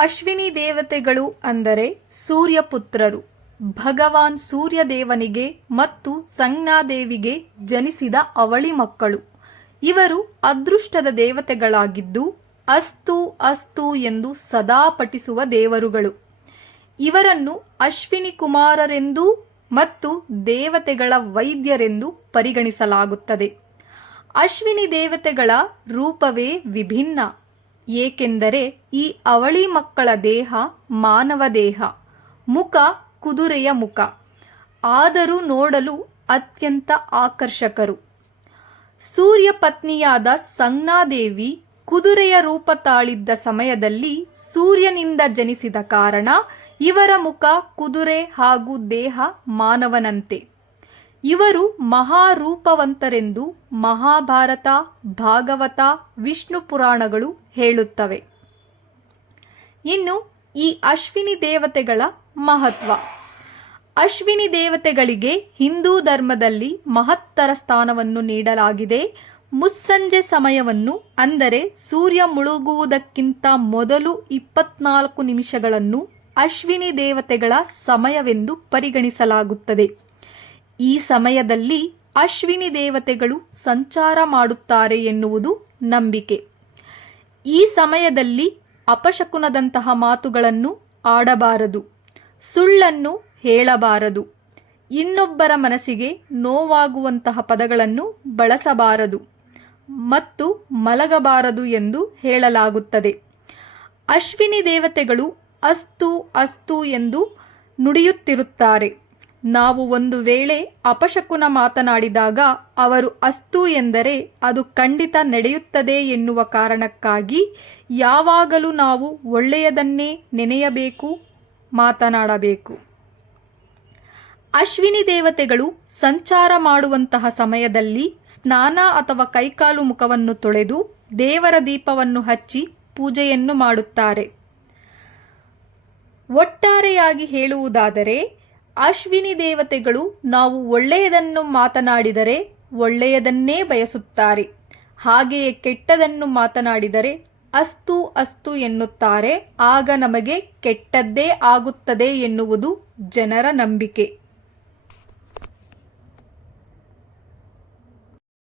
ಅಶ್ವಿನಿ ದೇವತೆಗಳು ಅಂದರೆ ಸೂರ್ಯಪುತ್ರರು. ಭಗವಾನ್ ಸೂರ್ಯದೇವನಿಗೆ ಮತ್ತು ಸಂಜ್ಞಾದೇವಿಗೆ ಜನಿಸಿದ ಅವಳಿ ಮಕ್ಕಳು. ಇವರು ಅದೃಷ್ಟದ ದೇವತೆಗಳಾಗಿದ್ದು ಅಸ್ತು ಅಸ್ತು ಎಂದು ಸದಾ ಪಠಿಸುವ ದೇವರುಗಳು. ಇವರನ್ನು ಅಶ್ವಿನಿ ಕುಮಾರರೆಂದೂ ಮತ್ತು ದೇವತೆಗಳ ವೈದ್ಯರೆಂದು ಪರಿಗಣಿಸಲಾಗುತ್ತದೆ. ಅಶ್ವಿನಿ ದೇವತೆಗಳ ರೂಪವೇ ವಿಭಿನ್ನ, ಏಕೆಂದರೆ ಈ ಅವಳಿ ಮಕ್ಕಳ ದೇಹ ಮಾನವ ದೇಹ, ಮುಖ ಕುದುರೆಯ ಮುಖ, ಆದರೂ ನೋಡಲು ಅತ್ಯಂತ ಆಕರ್ಷಕರು. ಸೂರ್ಯ ಪತ್ನಿಯಾದ ಸಂಜ್ಞಾದೇವಿ ಕುದುರೆಯ ರೂಪ ತಾಳಿದ್ದ ಸಮಯದಲ್ಲಿ ಸೂರ್ಯನಿಂದ ಜನಿಸಿದ ಕಾರಣ ಇವರ ಮುಖ ಕುದುರೆ ಹಾಗೂ ದೇಹ ಮಾನವನಂತೆ. ಇವರು ಮಹಾರೂಪವಂತರೆಂದು ಮಹಾಭಾರತ, ಭಾಗವತ, ವಿಷ್ಣು ಪುರಾಣಗಳು ಹೇಳುತ್ತವೆ. ಇನ್ನು ಈ ಅಶ್ವಿನಿ ದೇವತೆಗಳ ಮಹತ್ವ. ಅಶ್ವಿನಿ ದೇವತೆಗಳಿಗೆ ಹಿಂದೂ ಧರ್ಮದಲ್ಲಿ ಮಹತ್ತರ ಸ್ಥಾನವನ್ನು ನೀಡಲಾಗಿದೆ. ಮುಸ್ಸಂಜೆ ಸಮಯವನ್ನು, ಅಂದರೆ ಸೂರ್ಯ ಮುಳುಗುವುದಕ್ಕಿಂತ ಮೊದಲು 24 ನಿಮಿಷಗಳನ್ನು ಅಶ್ವಿನಿ ದೇವತೆಗಳ ಸಮಯವೆಂದು ಪರಿಗಣಿಸಲಾಗುತ್ತದೆ. ಈ ಸಮಯದಲ್ಲಿ ಅಶ್ವಿನಿ ದೇವತೆಗಳು ಸಂಚಾರ ಮಾಡುತ್ತಾರೆ ಎನ್ನುವುದು ನಂಬಿಕೆ. ಈ ಸಮಯದಲ್ಲಿ ಅಪಶಕುನದಂತಹ ಮಾತುಗಳನ್ನು ಆಡಬಾರದು, ಸುಳ್ಳನ್ನು ಹೇಳಬಾರದು, ಇನ್ನೊಬ್ಬರ ಮನಸ್ಸಿಗೆ ನೋವಾಗುವಂತಹ ಪದಗಳನ್ನು ಬಳಸಬಾರದು ಮತ್ತು ಮಲಗಬಾರದು ಎಂದು ಹೇಳಲಾಗುತ್ತದೆ. ಅಶ್ವಿನಿ ದೇವತೆಗಳು ಅಸ್ತು ಅಸ್ತು ಎಂದು ನುಡಿಯುತ್ತಿರುತ್ತಾರೆ. ನಾವು ಒಂದು ವೇಳೆ ಅಪಶಕುನ ಮಾತನಾಡಿದಾಗ ಅವರು ಅಸ್ತು ಎಂದರೆ ಅದು ಖಂಡಿತ ನಡೆಯುತ್ತದೆ ಎನ್ನುವ ಕಾರಣಕ್ಕಾಗಿ ಯಾವಾಗಲೂ ನಾವು ಒಳ್ಳೆಯದನ್ನೇ ನೆನೆಯಬೇಕು, ಮಾತನಾಡಬೇಕು. ಅಶ್ವಿನಿ ದೇವತೆಗಳು ಸಂಚಾರ ಮಾಡುವಂತಹ ಸಮಯದಲ್ಲಿ ಸ್ನಾನ ಅಥವಾ ಕೈಕಾಲು ಮುಖವನ್ನು ತೊಳೆದು ದೇವರ ದೀಪವನ್ನು ಹಚ್ಚಿ ಪೂಜೆಯನ್ನು ಮಾಡುತ್ತಾರೆ. ಒಟ್ಟಾರೆಯಾಗಿ ಹೇಳುವುದಾದರೆ ಅಶ್ವಿನಿ ದೇವತೆಗಳು ನಾವು ಒಳ್ಳೆಯದನ್ನು ಮಾತನಾಡಿದರೆ ಒಳ್ಳೆಯದನ್ನೇ ಬಯಸುತ್ತಾರೆ, ಹಾಗೆಯೇ ಕೆಟ್ಟದನ್ನು ಮಾತನಾಡಿದರೆ ಅಸ್ತು ಅಸ್ತು ಎನ್ನುತ್ತಾರೆ. ಆಗ ನಮಗೆ ಕೆಟ್ಟದ್ದೇ ಆಗುತ್ತದೆ ಎನ್ನುವುದು ಜನರ ನಂಬಿಕೆ.